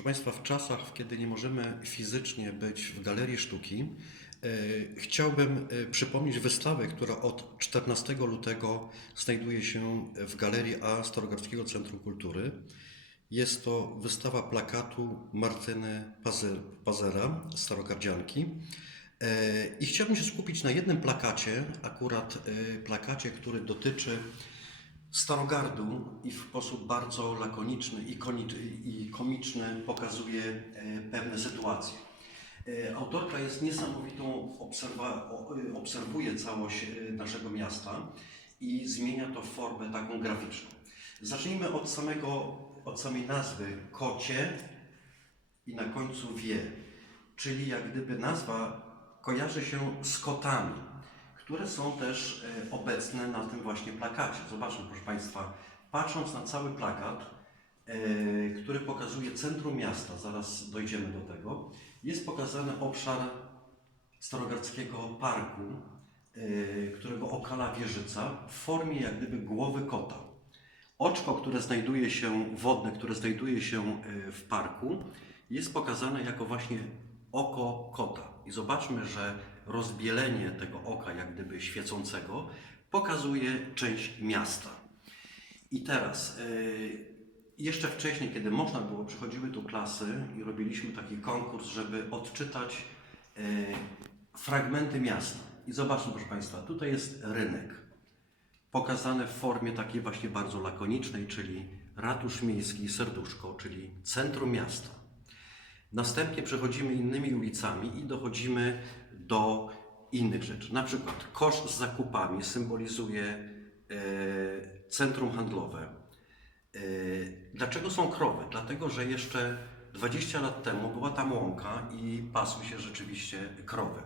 Proszę Państwa, w czasach, kiedy nie możemy fizycznie być w Galerii Sztuki, e, chciałbym e, przypomnieć wystawę, która od 14 lutego znajduje się w Galerii A Starogardzkiego Centrum Kultury. Jest to wystawa plakatu Martyny Pazer- Pazera, starogardzianki. E, I chciałbym się skupić na jednym plakacie, akurat plakacie, który dotyczy Starogardu i w sposób bardzo lakoniczny i, i komiczny pokazuje e, pewne sytuacje. E, Autorka jest niesamowitą, obserwa- e, obserwuje całość naszego miasta i zmienia to w formę taką graficzną. Zacznijmy od, samego, od samej nazwy kocie i na końcu wie, czyli jak gdyby nazwa kojarzy się z kotami, które są też e, obecne na tym właśnie plakacie. Zobaczmy, proszę Państwa, patrząc na cały plakat, e, który pokazuje centrum miasta, zaraz dojdziemy do tego, jest pokazany obszar Starogardzkiego Parku, e, którego okala wieżyca w formie jak gdyby głowy kota. Oczko, które znajduje się, wodne, które znajduje się w parku, jest pokazane jako właśnie oko kota. I zobaczmy, że rozbielenie tego oka, jak gdyby świecącego, pokazuje część miasta. I teraz, y, jeszcze wcześniej, kiedy można było, przychodziły tu klasy i robiliśmy taki konkurs, żeby odczytać y, fragmenty miasta. I zobaczmy, proszę Państwa, tutaj jest rynek, pokazany w formie takiej właśnie bardzo lakonicznej, czyli ratusz miejski Serduszko, czyli centrum miasta. Następnie przechodzimy innymi ulicami i dochodzimy do innych rzeczy. Na przykład kosz z zakupami symbolizuje e, centrum handlowe. E, dlaczego są krowy? Dlatego, że jeszcze 20 lat temu była tam łąka i pasły się rzeczywiście krowy.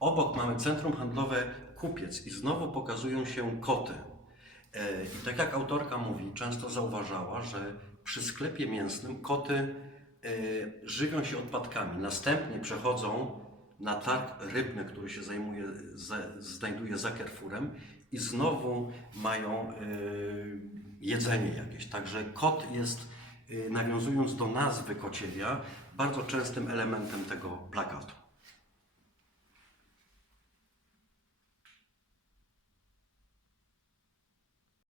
Obok mamy centrum handlowe Kupiec i znowu pokazują się koty. E, I tak jak autorka mówi, często zauważała, że przy sklepie mięsnym koty żywią się odpadkami. Następnie przechodzą na targ rybny, który się zajmuje, za, znajduje za Carrefourem i znowu mają e, jedzenie jakieś. Także kot jest, e, nawiązując do nazwy kociewia, bardzo częstym elementem tego plakatu.